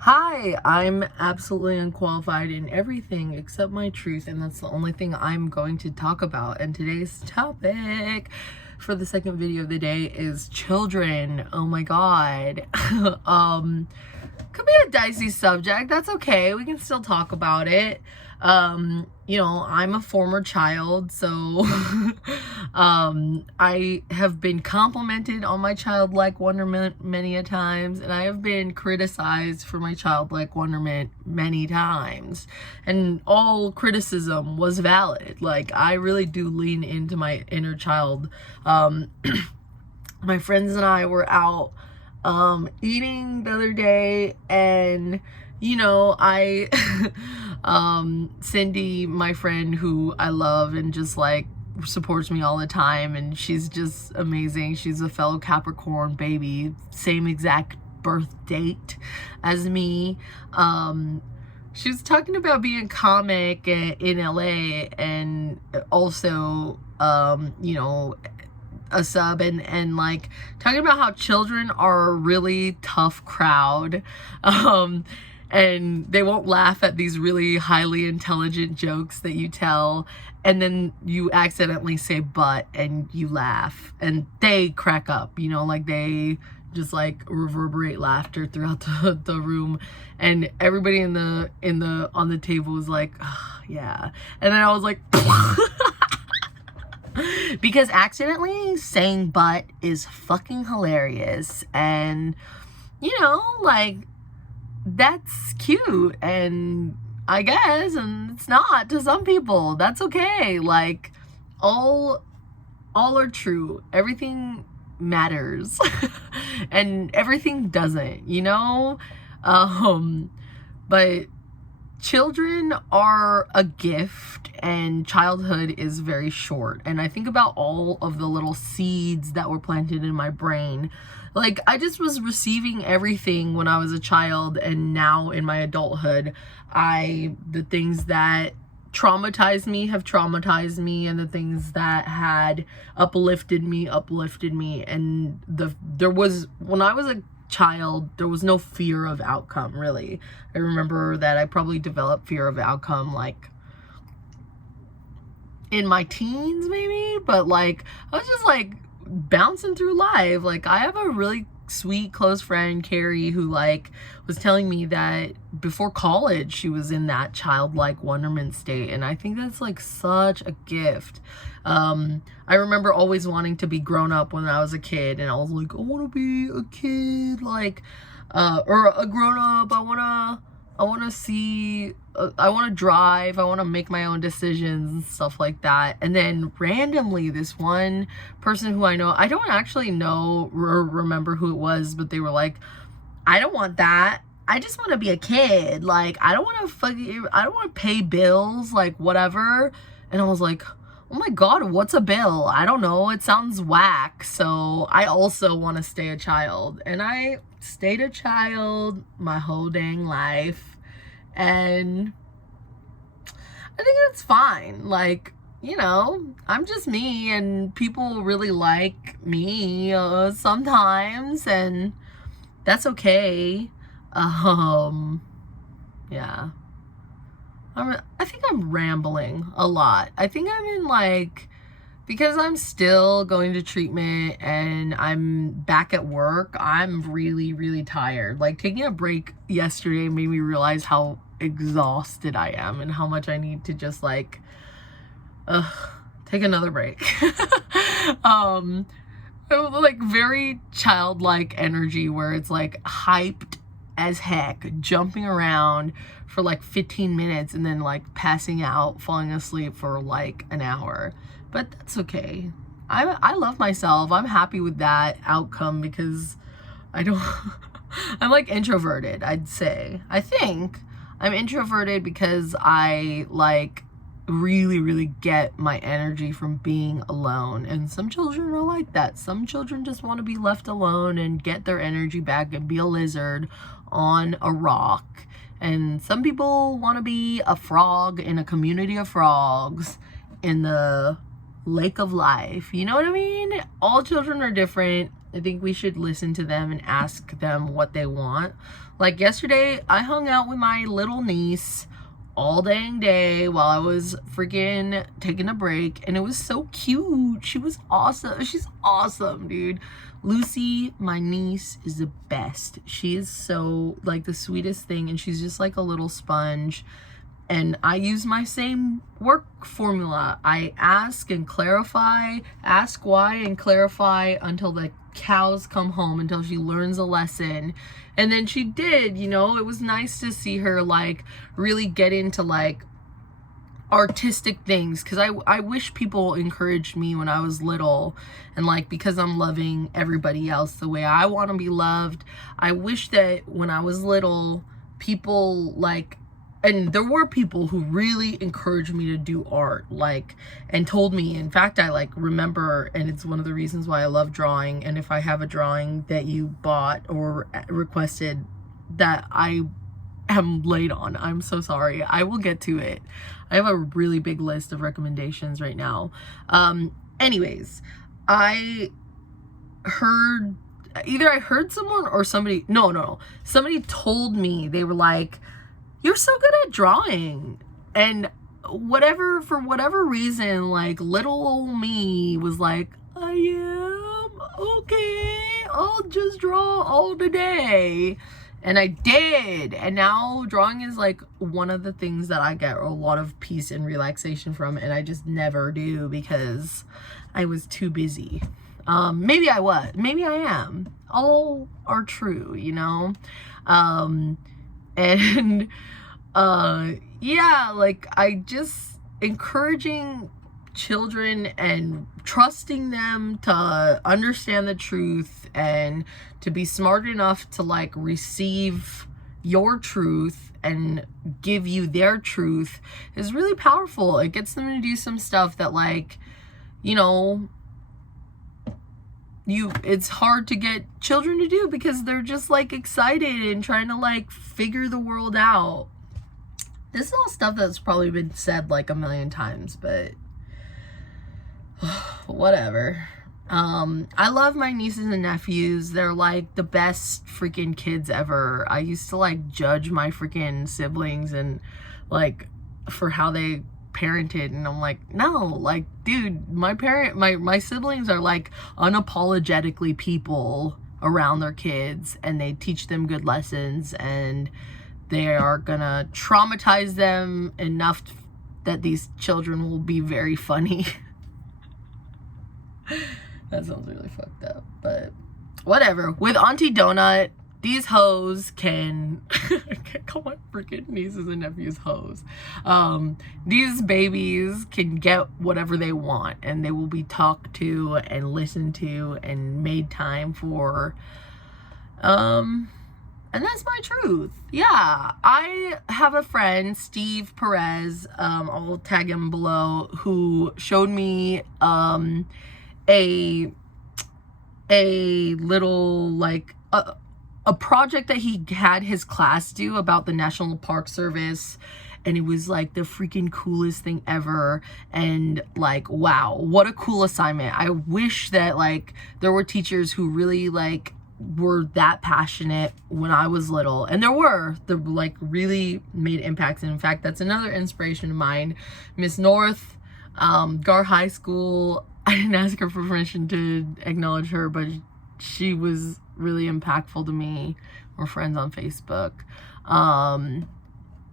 Hi, I'm absolutely unqualified in everything except my truth, and that's the only thing I'm going to talk about. And today's topic for the second video of the day is children. Oh my god. Could be a dicey subject. That's okay. We can still talk about it. I'm a former child, so I have been complimented on my childlike wonderment many a times, and I have been criticized for my childlike wonderment many times. And all criticism was valid. Like, I really do lean into my inner child. My friends and I were out eating the other day, and I Cindy, my friend who I love and just like supports me all the time, and she's just amazing. She's a fellow Capricorn baby, same exact birth date as me. She was talking about being a comic in LA, and also a sub, and like talking about how children are a really tough crowd, and they won't laugh at these really highly intelligent jokes that you tell, and then you accidentally say but and you laugh and they crack up, like they just like reverberate laughter throughout the room, and everybody on the table was like, oh, yeah. And then I was like because accidentally saying but is fucking hilarious, and like, that's cute, and I guess, and it's not to some people. That's okay. Like, all are true. Everything matters and everything doesn't, but children are a gift, and childhood is very short. And I think about all of the little seeds that were planted in my brain. Like, I just was receiving everything when I was a child, and now in my adulthood, the things that traumatized me have traumatized me, and the things that had uplifted me. And when I was a child, there was no fear of outcome, really. I remember that I probably developed fear of outcome like in my teens maybe, but like I was just like bouncing through life. Like, I have a really sweet close friend, Carrie, who like was telling me that before college she was in that childlike wonderment state, and I think that's like such a gift. I remember always wanting to be grown up when I was a kid, and I was like, I want to be a kid, like or a grown up. I want to see, I want to drive, I want to make my own decisions and stuff like that. And then randomly, this one person who I know, I don't actually know or remember who it was, but they were like, I don't want that. I just want to be a kid. Like, I don't want to pay bills, like whatever. And I was like, oh my god, what's a bill? I don't know. It sounds whack. So I also want to stay a child. And I stayed a child my whole dang life. And I think it's fine. Like, I'm just me, and people really like me sometimes, and that's okay. Yeah. I think I'm rambling a lot. I think I'm in like, because I'm still going to treatment and I'm back at work, I'm really, really tired. Like, taking a break yesterday made me realize how exhausted I am and how much I need to just like take another break. Like, very childlike energy where it's like hyped as heck, jumping around for like 15 minutes and then like passing out, falling asleep for like an hour. But that's okay. I love myself. I'm happy with that outcome, because I'm like introverted, I'd say. I think I'm introverted because I like really, really get my energy from being alone. And some children are like that. Some children just want to be left alone and get their energy back and be a lizard on a rock. And some people want to be a frog in a community of frogs in the lake of life. You know what I mean? All children are different, I think we should listen to them and ask them what they want. Like yesterday, I hung out with my little niece all dang day while I was freaking taking a break, and it was so cute. She was awesome. She's awesome, dude. Lucy, my niece, is the best. She is so, like, the sweetest thing, and she's just like a little sponge. And I use my same work formula. I ask and clarify, ask why and clarify until the cows come home, until she learns a lesson. And then she did, you know. It was nice to see her, like, really get into, like, artistic things, because I wish people encouraged me when I was little, and like, because I'm loving everybody else the way I want to be loved, I wish that when I was little, people, like, and there were people who really encouraged me to do art, like, and told me, in fact, I, like, remember, and it's one of the reasons why I love drawing, and if I have a drawing that you bought or requested that I am late on, I'm so sorry, I will get to it. I have a really big list of recommendations right now. Anyways, I heard, either I heard someone or somebody, no, somebody told me, they were like, you're so good at drawing. And for whatever reason, like, little old me was like, I am, okay, I'll just draw all day. And I did. And now drawing is like one of the things that I get a lot of peace and relaxation from, and I just never do because I was too busy. Maybe I was, maybe I am. All are true, you know? Yeah, like, I just encouraging children and trusting them to understand the truth and to be smart enough to, like, receive your truth and give you their truth is really powerful. It gets them to do some stuff that, like, you know, it's hard to get children to do because they're just, like, excited and trying to, like, figure the world out. This is all stuff that's probably been said like a million times, but whatever. I love my nieces and nephews. They're like the best freaking kids ever. I used to, like, judge my freaking siblings and, like, for how they parented, and I'm like, no, like, dude, my siblings are, like, unapologetically people around their kids, and they teach them good lessons, and they are gonna traumatize them enough that these children will be very funny. That sounds really fucked up, but whatever. With Auntie Donut, these hoes can I can't call my freaking nieces and nephews hoes. These babies can get whatever they want, and they will be talked to and listened to and made time for. And that's my truth. Yeah, I have a friend, Steve Perez, I'll tag him below, who showed me a little, like, a project that he had his class do about the National Park Service, and it was, like, the freaking coolest thing ever. And, like, wow, what a cool assignment. I wish that, like, there were teachers who really, like, were that passionate when I was little, and there were, like, really made impacts. And in fact, that's another inspiration of mine, Miss North, Gar High School. I didn't ask her for permission to acknowledge her, but she was really impactful to me. We're friends on Facebook.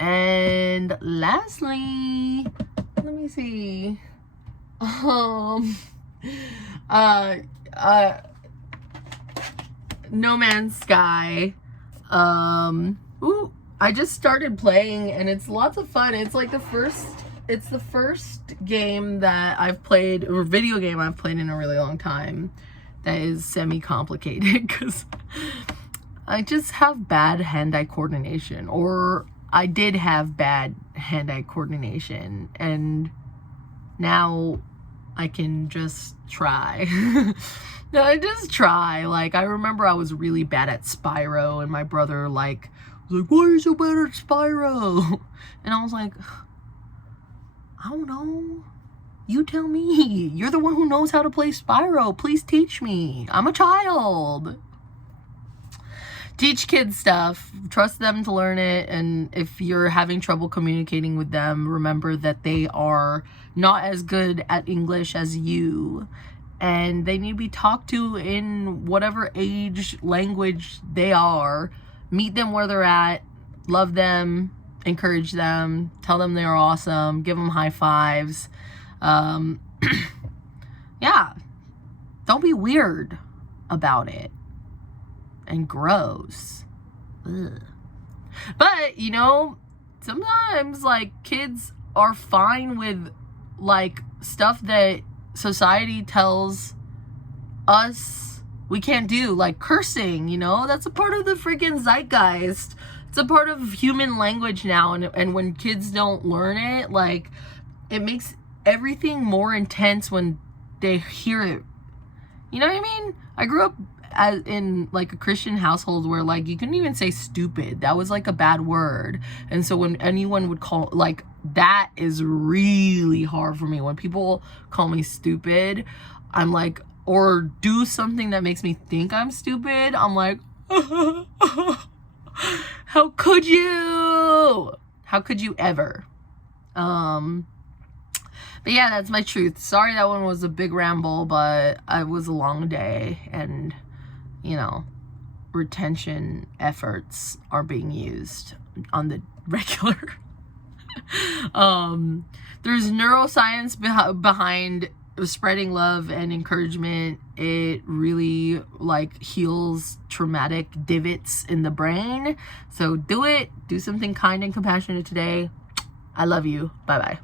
And lastly, let me see, No Man's Sky. Ooh, I just started playing, and it's lots of fun. It's like the first game that I've played, or video game I've played in a really long time, that is semi-complicated, because I just have bad hand-eye coordination, or I did have bad hand-eye coordination, and now I can just try. No, I just try. Like, I remember I was really bad at Spyro, and my brother, like, was like, why are you so bad at Spyro? And I was like, I don't know. You tell me. You're the one who knows how to play Spyro. Please teach me. I'm a child. Teach kids stuff. Trust them to learn it. And if you're having trouble communicating with them, remember that they are not as good at English as you. And they need to be talked to in whatever age, language they are. Meet them where they're at. Love them. Encourage them. Tell them they're awesome. Give them high fives. Yeah. Don't be weird about it. And gross. Ugh. But, you know, sometimes, like, kids are fine with, like, stuff that society tells us we can't do, like cursing, you know? That's a part of the freaking zeitgeist. It's a part of human language now, and when kids don't learn it, like, it makes everything more intense when they hear it. You know what I mean? I grew up in like a Christian household where, like, you couldn't even say stupid. That was like a bad word. And so when anyone would call, like, that is really hard for me. When people call me stupid, I'm like, or do something that makes me think I'm stupid, I'm like, how could you? How could you ever? But yeah, that's my truth. Sorry that one was a big ramble, but it was a long day, and, you know, retention efforts are being used on the regular. There's neuroscience behind spreading love and encouragement. It really, like, heals traumatic divots in the brain. So do it. Do something kind and compassionate today. I love you. Bye-bye.